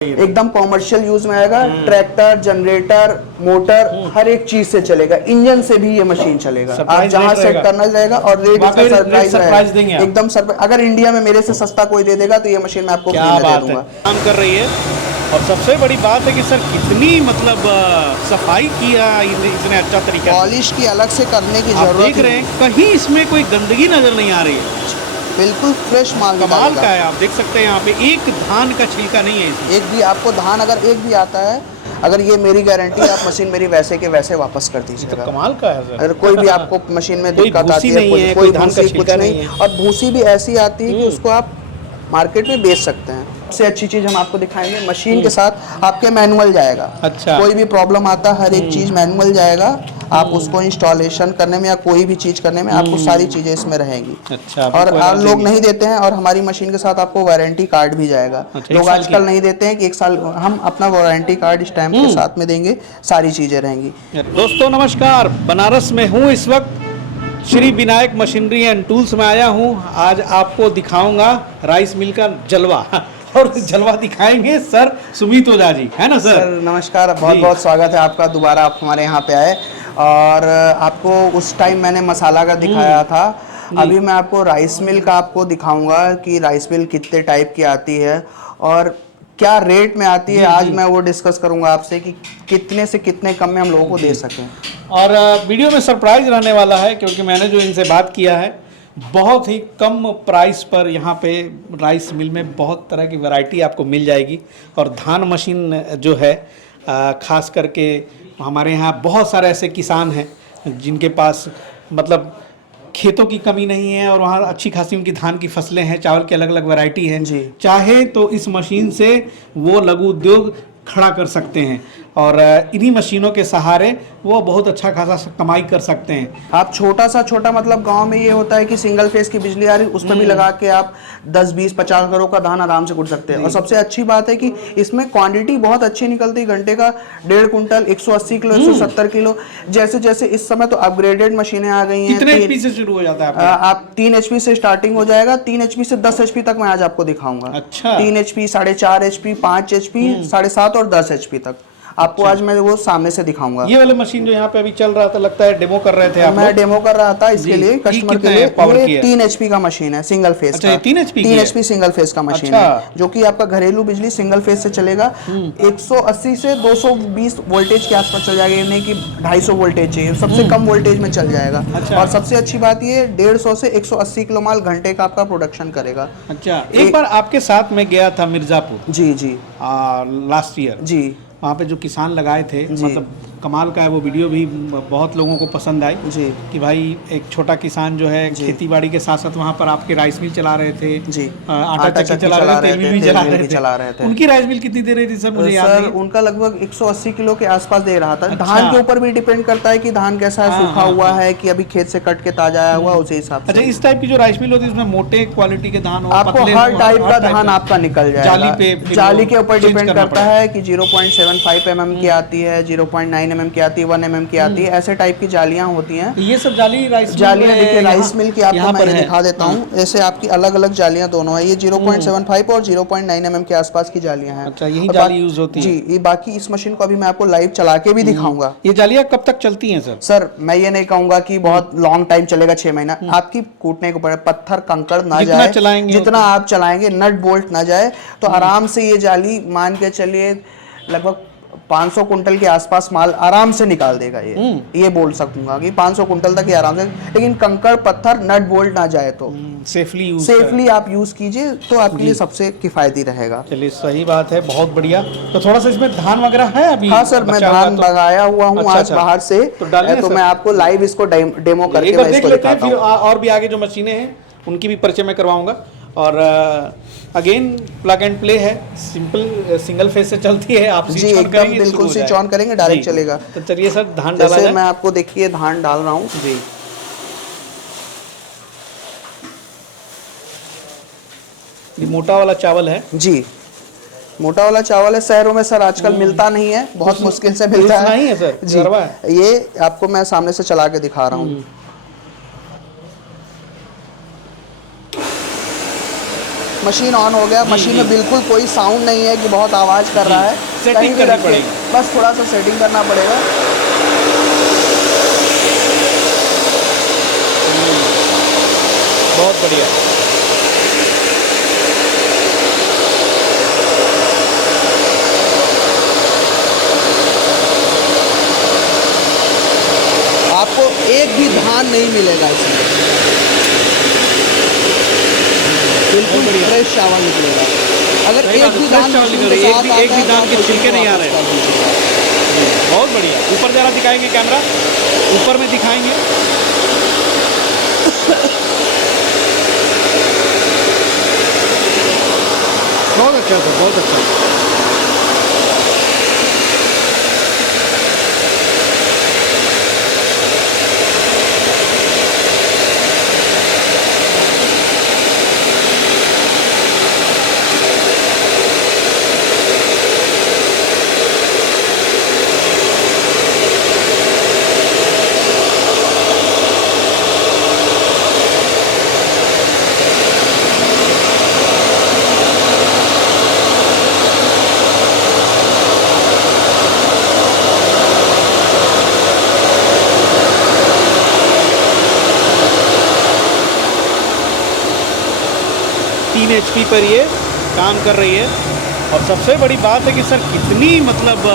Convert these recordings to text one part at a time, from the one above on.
एकदम commercial use में आएगा। ट्रैक्टर, जनरेटर, मोटर, हर एक चीज से चलेगा। इंजन से भी ये मशीन चलेगा। आप जहां सेट करना रहेगा और रेट इसका सरप्राइज देंगे एकदम सरप्राइज। अगर इंडिया में मेरे से सस्ता कोई दे देगा तो ये मशीन मैं आपको फ्री में दे दूंगा। काम कर रही है और सबसे बड़ी बात है कि सर कितनी मतलब सफाई किया इतने अच्छा तरीका, पॉलिश की अलग से करने की जरूरत। देख रहे हैं कहीं इसमें कोई गंदगी नजर नहीं आ रही है, बिल्कुल फ्रेश माल कमाल का है। आप देख सकते हैं यहाँ पे एक धान का छिलका नहीं है इसमें। एक भी आपको धान अगर एक भी आता है, अगर ये मेरी गारंटी, आप मशीन मेरी वैसे के वैसे वापस कर दीजिएगा। तो कमाल का है सर। अगर कोई भी आपको मशीन में दिक्कत आती है, कोई धान का छिलका नहीं है, और भूसी भी ऐसी आती है कि उसको आप मार्केट में बेच सकते हैं। सबसे अच्छी चीज हम आपको दिखाएंगे, मशीन के साथ आपके मैनुअल जाएगा। अच्छा, कोई भी प्रॉब्लम आता है हर एक चीज मैनुअल जाएगा। आप उसको इंस्टॉलेशन करने में या कोई भी चीज करने में आपको सारी चीजें इसमें रहेंगी। अच्छा, और लोग नहीं देते हैं, और हमारी मशीन के साथ आपको वारंटी कार्ड भी जाएगा। लोग आजकल नहीं देते हैं कि 1 साल, हम अपना वारंटी कार्ड स्टैम्प के साथ में देंगे, सारी चीजें रहेंगी। दोस्तों नमस्कार, बनारस में हूँ इस वक्त, Shri Vinayak machinery and tools में आया हूँ। आज आपको दिखाऊंगा राइस मिल का जलवा, और जलवा दिखाएंगे सर सुमित ओझा जी, है ना सर? नमस्कार, बहुत बहुत स्वागत है आपका, दोबारा आप हमारे यहाँ पे आए। और आपको उस टाइम मैंने मसाला का दिखाया था, अभी मैं आपको राइस मिल का आपको दिखाऊंगा कि राइस मिल कितने टाइप की आती है और क्या रेट में आती है। आज मैं वो डिस्कस करूंगा आपसे कि कितने से कितने कम में हम लोगों को दे सकें। और वीडियो में सरप्राइज रहने वाला है, क्योंकि मैंने जो इनसे बात किया है, बहुत ही कम प्राइस पर यहाँ पे राइस मिल में बहुत तरह की वैरायटी आपको मिल जाएगी। और धान मशीन जो है, खास करके हमारे यहाँ बहुत सारे ऐसे किसान हैं जिनके पास मतलब खेतों की कमी नहीं है, और वहाँ अच्छी खासी उनकी धान की फसलें हैं, चावल की अलग अलग वैरायटी है। चाहे तो इस मशीन से वो लघु उद्योग खड़ा कर सकते हैं, और इन्हीं मशीनों के सहारे वो बहुत अच्छा खासा कमाई कर सकते हैं। आप छोटा सा छोटा मतलब गांव में ये होता है कि सिंगल फेस की बिजली आ रही, उस पर भी लगा के आप 10, 20, 50 करोड़ का धान आराम से कुट सकते हैं। और सबसे अच्छी बात है कि इसमें क्वांटिटी बहुत अच्छी निकलती है, घंटे का 1.5 कुंटल, 180 किलो, 170 किलो। जैसे जैसे इस समय तो अपग्रेडेड मशीनें आ गई हैं। कितने एचपी से शुरू हो जाता है? आप 3 एचपी से स्टार्टिंग हो जाएगा। 3 एचपी से 10 एचपी तक मैं आज आपको दिखाऊंगा। अच्छा, 3 एचपी, 4.5 एचपी, 5 एचपी, 7.5 और 10 एचपी तक आपको आज मैं वो सामने से दिखाऊंगा। ये वाले मशीन जो यहाँ पे अभी चल रहा था, लगता है डेमो कर रहे थे आप? मैं डेमो कर रहा था इसके लिए, कस्टमर के लिए। ये 3 एचपी का मशीन है, सिंगल फेस का। 3 एचपी सिंगल फेस का मशीन है, जो कि आपका घरेलू बिजली सिंगल फेस से चलेगा। 180 से 220 वोल्टेज के आसपास चल जाएगा, नहीं कि 250 वोल्टेज चाहिए, सबसे कम वोल्टेज में चल जाएगा। और सबसे अच्छी बात ये 150 से 180 किलो माल घंटे का आपका प्रोडक्शन करेगा। अच्छा, एक बार आपके साथ में गया था मिर्जापुर। जी जी, लास्ट ईयर जी। वहाँ पे जो किसान लगाए थे, मतलब कमाल का है। वो वीडियो भी बहुत लोगों को पसंद आई जी, कि भाई एक छोटा किसान जो है खेती बाड़ी के साथ साथ वहाँ पर आपके राइस मिल चला रहे थे जी, आटा चक्की चला रहे थे, तेल मिल भी चला रहे थे। उनकी राइस मिल कितनी दे रही थी सर? मुझे याद नहीं। उनका लगभग 180 किलो के आसपास दे रहा था। धान के ऊपर भी डिपेंड करता है कि धान कैसा है, सूखा हुआ है कि अभी खेत से कट के ताजा आया हुआ, उसी हिसाब से। अच्छा, इस टाइप की जो राइस मिल होती है उसमें मोटे क्वालिटी के धान हो, आपको हर टाइप का धान आपका निकल जाएगा। जाली के ऊपर डिपेंड करता है कि 0.75 mm की आती है, 0.9 mm की आती है, 1 mm की आती है, ऐसे टाइप की जालियां होती हैं। ये सब जालियां देखिए राइस मिल की आपको मैं दिखा देता हूँ। ऐसे आपकी अलग अलग जालियां दोनों है। ये 0.75 और 0.9 mm के आसपास की जालियां हैं। अच्छा, यही जाली यूज होती है जी। ये बाकी इस मशीन को अभी मैं आपको लाइव चला के भी दिखाऊंगा। ये जालियां कब तक चलती हैं सर? सर मैं ये नहीं कहूंगा कि बहुत लॉन्ग टाइम चलेगा, 6 महीना। आपकी कूटने के ऊपर, पत्थर कंकड़ ना जाए, जितना आप चलाएंगे, नट बोल्ट ना जाए, तो आराम से ये जाली मान के चलिए लगभग 500 कुंटल के आसपास माल आराम से निकाल देगा। ये बोल सकूंगा कि 500 कुंटल तक ये आराम से, लेकिन कंकड़ पत्थर नट बोल्ट ना जाए तो सेफली आप यूज कीजिए, तो आपके लिए सबसे किफायती रहेगा। चलिए, सही बात है, बहुत बढ़िया। तो थोड़ा सा इसमें धान वगैरह है अभी? हाँ सर, मैं धान लगाया हुआ हूँ आज बाहर से, तो मैं आपको लाइव इसको डेमो करके मैं इसको दिखाता हूँ। और भी आगे जो मशीनें हैं उनकी भी परिचय मैं करवाऊंगा। और अगेन प्लग एंड प्ले है, सिंपल सिंगल फेज से चलती है। आप जी एकदम बिल्कुल स्विच ऑन करेंगे, डायरेक्ट चलेगा। तो चलिए सर, धान डाला जाए। मैं आपको देखिए धान डाल रहा हूँ जी। ये मोटा वाला चावल है जी, मोटा वाला चावल है। शहरों में सर आजकल मिलता नहीं है, बहुत मुश्किल से मिलता है। नहीं है सर जी, ये आपको मैं सामने से चला के दिखा रहा हूँ। मशीन ऑन हो गया। मशीन में बिल्कुल कोई साउंड नहीं है कि बहुत आवाज़ कर रहा है, सेटिंग करनी पड़ेगी, बस थोड़ा सा सेटिंग करना पड़ेगा। बहुत बढ़िया। आपको एक भी धान नहीं मिलेगा इसमें, बिल्कुल फ्रेश चावल निकलेगा। अगर एक भी दान एक भी दान के छिलके नहीं आ रहे हैं। बहुत बढ़िया। ऊपर जरा दिखाएंगे कैमरा, ऊपर में दिखाएंगे। बहुत अच्छा सर, बहुत अच्छा। HP पर ये काम कर रही है। और सबसे बड़ी बात है कि सर कितनी मतलब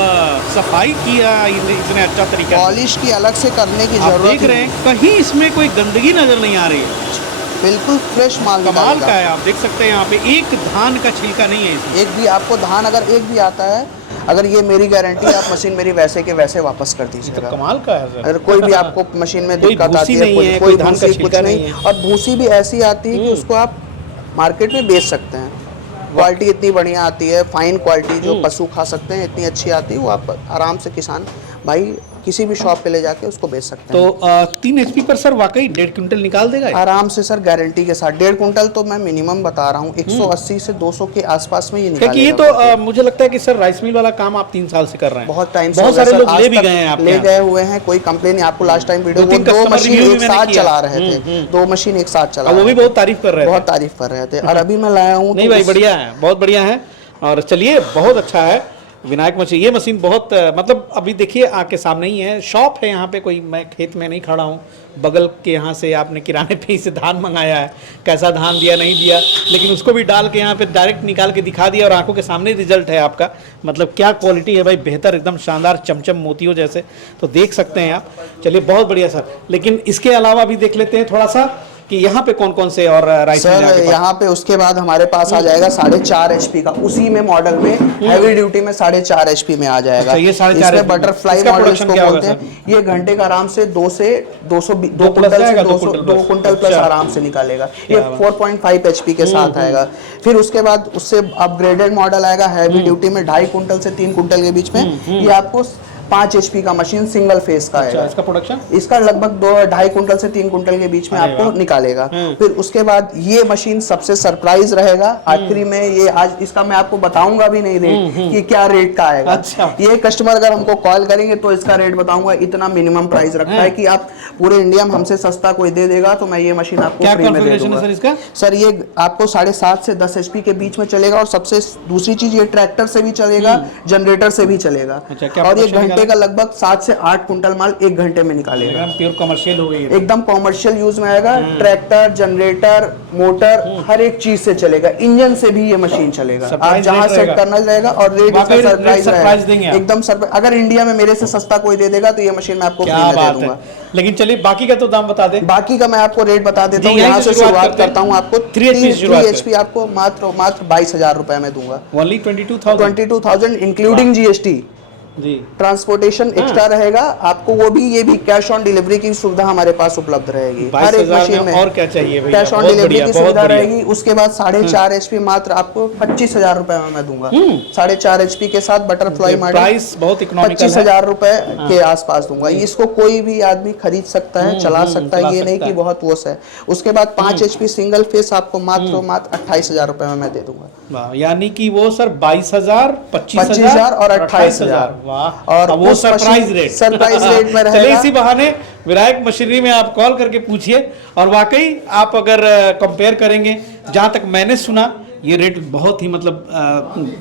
सफाई किया इतने अच्छा तरीका, पॉलिश की अलग से करने की जरूरत। देख रहे हैं कहीं इसमें कोई गंदगी नजर नहीं आ रही है, बिल्कुल फ्रेश माल, कमाल का है। आप देख सकते हैं यहाँ पे एक धान का छिलका नहीं है इसमें। एक भी आपको धान अगर एक भी आता है, अगर ये मेरी गारंटी, आप मशीन मेरी वैसे के वैसे वापस कर दीजिएगा। तो कमाल का है सर। अगर कोई भी आपको मशीन में दिक्कत आती है, कोई धान का छिलका नहीं है, और भूसी भी ऐसी आती है कि उसको आप मार्केट में बेच सकते हैं। क्वालिटी इतनी बढ़िया आती है, फाइन क्वालिटी, जो पशु खा सकते हैं, इतनी अच्छी आती है। वो आप आराम से किसान भाई किसी भी शॉप पे ले जाके उसको बेच सकते हैं। तो 3 HP पर सर वाकई 1.5 क्विंटल निकाल देगा आराम से सर, गारंटी के साथ। 1.5 क्विंटल तो मैं मिनिमम बता रहा हूँ, 180 से 200 के आसपास में ये निकालेगा। ये तो मुझे लगता है कि सर राइस मिल वाला काम आप 3 साल से कर रहे हैं। बहुत टाइम से, बहुत सारे लोग ले भी गए हैं, ले गए हुए हैं, कोई कंप्लेन। आपको लास्ट टाइम वीडियो, वो 2 मशीन एक साथ चला रहे थे, 2 मशीन एक साथ चला, वो भी बहुत तारीफ कर रहे थे, बहुत तारीफ कर रहे थे। और अभी मैं लाया हूँ। नहीं भाई बढ़िया है, बहुत बढ़िया है। और चलिए बहुत अच्छा है विनायक मशीन। ये मशीन बहुत मतलब अभी देखिए आके सामने ही है, शॉप है यहाँ पे, कोई मैं खेत में नहीं खड़ा हूँ। बगल के यहाँ से आपने किराने पे से धान मंगाया है, कैसा धान दिया नहीं दिया, लेकिन उसको भी डाल के यहाँ पे डायरेक्ट निकाल के दिखा दिया और आंखों के सामने रिजल्ट है आपका। मतलब क्या क्वालिटी है भाई, बेहतर, एकदम शानदार, चमचम मोतियों जैसे। तो देख सकते हैं आप। चलिए बहुत बढ़िया सर। लेकिन इसके अलावा भी देख लेते हैं थोड़ा सा कि यहाँ पे कौन कौन से और राइस सर यहाँ पे उसके बाद हमारे पास आ जाएगा 4.5 HP का, उसी में मॉडल में हैवी ड्यूटी में 4.5 HP में आ जाएगा। अच्छा, ये 4.5 इसमें बटरफ्लाई मॉडल इसको बोलते हैं। ये घंटे का आराम से 2 कुंटल प्लस आराम से निकालेगा। ये 4.5 HP के साथ आएगा। फिर उसके बाद उससे अपग्रेडेड मॉडल आएगा हैवी ड्यूटी में 2.5 कुंटल से 3 कुंटल के बीच में। ये आपको 5 HP का मशीन सिंगल फेस का है। इसका प्रोडक्शन इसका लगभग 2.5 कुंटल से 3 कुंटल के बीच में आपको निकालेगा। फिर उसके बाद ये मशीन सबसे सरप्राइज रहेगा आखिरी में। ये आज इसका मैं आपको बताऊंगा भी नहीं रेट कि क्या रेट का आएगा। अच्छा। ये कस्टमर अगर हमको कॉल करेंगे तो इसका रेट बताऊंगा। इतना मिनिमम प्राइस रखा है कि आप पूरे इंडिया में हमसे सस्ता कोई दे देगा तो मैं ये मशीन आपको फ्री में दे दूंगा। सर इसका सर ये आपको 7.5 से 10 HP के बीच में चलेगा। और सबसे दूसरी चीज, ये ट्रैक्टर से भी चलेगा, जनरेटर से भी चलेगा। और ये घंटे का लगभग 7 से 8 कुंटल माल 1 घंटे में निकालेगा। एकदम प्योर कमर्शियल हो गई है, एकदम कॉमर्शियल यूज में आएगा। ट्रैक्टर, जनरेटर, मोटर, हर एक चीज से चलेगा। इंजन से भी ये मशीन चलेगा। आप जहां सेट करना रहेगा। और रेट इसका सरप्राइज देंगे एकदम सरप्राइज। अगर इंडिया में मेरे से सस्ता कोई दे देगा तो ये मशीन मैं आपको फ्री में दे दूंगा। लेकिन चलिए बाकी का तो दाम बता दें। बाकी का मैं आपको रेट बता देता हूँ। यहाँ से शुरुआत करता हूँ। आपको 3 HP आपको मात्र 22,000 रुपए में दूंगा। 22,000 इंक्लूडिंग GST। जी। ट्रांसपोर्टेशन एक्स्ट्रा रहेगा आपको। वो भी, ये भी कैश ऑन डिलीवरी की सुविधा हमारे पास उपलब्ध रहेगी। हर एक मशीन में और क्या चाहिए भैया, कैश ऑन डिलीवरी की सुविधा रहेगी। उसके बाद 4.5 HP मात्र आपको 25,000 रुपए में मैं दूंगा। 4.5 HP के साथ बटरफ्लाई मॉडल, प्राइस बहुत इकोनॉमिकल है, 25,000 रुपए के आसपास दूंगा। इसको कोई भी आदमी खरीद सकता है, चला सकता है, ये नहीं कि बहुत वोस है। उसके बाद 5 HP सिंगल फेस आपको मात्र 28,000 रुपए में मैं दे दूंगा। यानी कि वो सर 22,000, 25,000 और 28,000। और वो सरप्राइज रेट में रहेगा। चलिए इसी बहाने विनायक मशीनरी में आप कॉल करके पूछिए। और वाकई आप अगर कंपेयर करेंगे, जहां तक मैंने सुना, ये रेट बहुत ही मतलब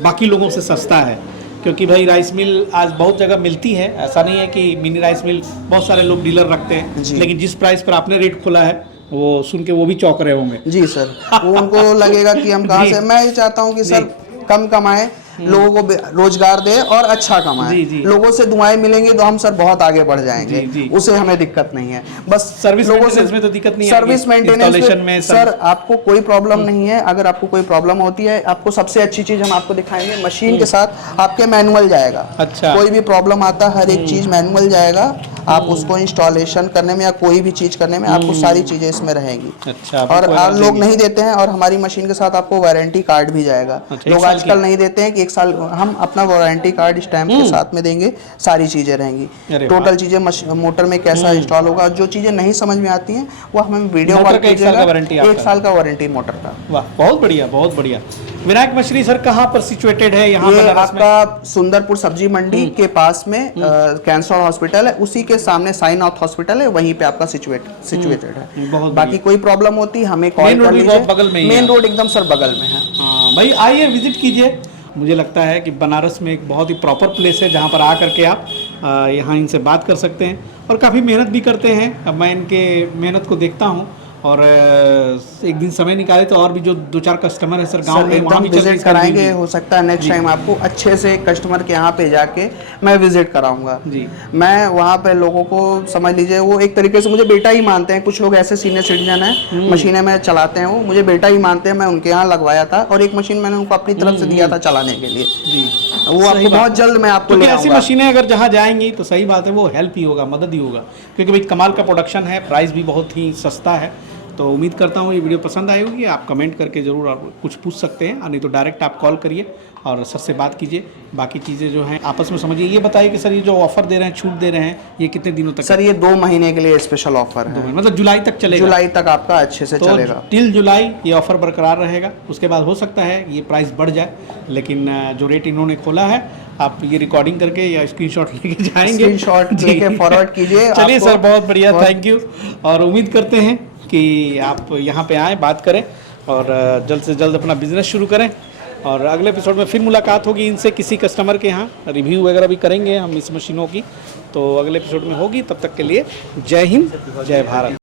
बाकी लोगों से सस्ता है, क्योंकि भाई राइस मिल आज बहुत जगह मिलती है, ऐसा नहीं है कि मिनी राइस मिल बहुत सारे लोग डीलर रखते हैं, लेकिन जिस प्राइस पर आपने रेट खोला है वो सुन के वो भी चौंक रहे होंगे। जी सर, वो उनको लगेगा कि हम कहाँ से, मैं ये चाहता हूँ कि सर कम कमाए, लोगों को रोजगार दे और अच्छा कमाए। लोगों से दुआएं मिलेंगी तो हम सर बहुत आगे बढ़ जाएंगे, उसे हमें दिक्कत नहीं है। बस सर्विस मेंटेनेंस में तो दिक्कत नहीं है, सर्विस मेंटेनेंस में सर आपको कोई प्रॉब्लम नहीं है। अगर आपको कोई प्रॉब्लम होती है, आपको सबसे अच्छी चीज हम आपको दिखाएंगे, मशीन के साथ आपके मैनुअल जाएगा। अच्छा, कोई भी प्रॉब्लम आता है हर एक चीज मैनुअल जाएगा, आप उसको इंस्टॉलेशन करने में या कोई भी चीज करने में आपको सारी चीजें इसमें रहेंगी। अच्छा, और आप लोग नहीं देते हैं, और हमारी मशीन के साथ आपको वारंटी कार्ड भी जाएगा। लोग आजकल नहीं देते हैं कि 1 साल, हम अपना वारंटी कार्ड स्टैम्प के साथ में देंगे, सारी चीजें रहेंगी, टोटल चीजें मोटर में कैसा इंस्टॉल होगा। जो चीजें नहीं समझ में आती हैं वो हमें वीडियो कॉल कीजिएगा, 1 साल का वारंटी मोटर का। वाह, बहुत बढ़िया, बहुत बढ़िया। विनायक मछली सर कहाँ पर सिचुएटेड है? यहाँ पर आपका सुंदरपुर सब्जी मंडी के पास में कैंसर हॉस्पिटल है, उसी के सामने साईनाथ हॉस्पिटल है, वहीं पे आपका सिचुएटेड है। बाकी कोई प्रॉब्लम होती है हमें कॉल कर लीजिए, मेन रोड एकदम सर बगल में है। भाई आइए, विजिट कीजिए। मुझे लगता है कि बनारस में एक बहुत ही प्रॉपर प्लेस है जहाँ पर आ करके आप यहाँ इनसे बात कर सकते हैं, और काफ़ी मेहनत भी करते हैं। अब मैं इनके मेहनत को देखता हूँ, और एक दिन समय निकाले तो और भी जो 2-4 कस्टमर है सर गांव में, वहाँ भी विजिट कराएंगे। हो सकता है नेक्स्ट टाइम आपको अच्छे से कस्टमर के यहाँ पे जाके मैं विजिट कराऊंगा जी। मैं वहाँ पे लोगों को समझ लीजिए, वो एक तरीके से मुझे बेटा ही मानते हैं। कुछ लोग ऐसे सीनियर सिटीजन हैं, मशीनें में चलाते हैं, वो मुझे बेटा ही मानते हैं। मैं उनके यहाँ लगवाया था, और एक मशीन मैंने उनको अपनी तरफ से दिया था चलाने के लिए जी। वो आपको बहुत जल्द मैं आपको ले आऊंगा। ऐसी मशीनें अगर जहाँ जाएंगी तो सही बात है, वो हेल्प ही होगा, मदद ही होगा, क्योंकि भाई कमाल का प्रोडक्शन है, प्राइस भी बहुत ही सस्ता है। तो उम्मीद करता हूँ ये वीडियो पसंद आई होगी। आप कमेंट करके ज़रूर और कुछ पूछ सकते हैं, नहीं तो डायरेक्ट आप कॉल करिए और सर से बात कीजिए। बाकी चीज़ें जो हैं आपस में समझिए। ये बताइए कि सर ये जो ऑफर दे रहे हैं, छूट दे रहे हैं, ये कितने दिनों तक? सर ये 2 महीने के लिए स्पेशल ऑफर है, मतलब जुलाई तक चलेगा। जुलाई तक आपका अच्छे से चलेगा, टिल जुलाई ये ऑफर बरकरार रहेगा। उसके बाद हो सकता है ये प्राइस बढ़ जाए, लेकिन जो रेट इन्होंने खोला है, आप ये रिकॉर्डिंग करके या स्क्रीनशॉट लेके जाएंगे, स्क्रीनशॉट लेके फॉरवर्ड कीजिए। चलिए सर, बहुत बढ़िया, थैंक यू। और उम्मीद करते हैं कि आप यहाँ पे आएँ, बात करें और जल्द से जल्द अपना बिजनेस शुरू करें। और अगले एपिसोड में फिर मुलाकात होगी इनसे, किसी कस्टमर के यहाँ रिव्यू वगैरह भी करेंगे हम इस मशीनों की, तो अगले एपिसोड में होगी। तब तक के लिए जय हिंद, जय भारत।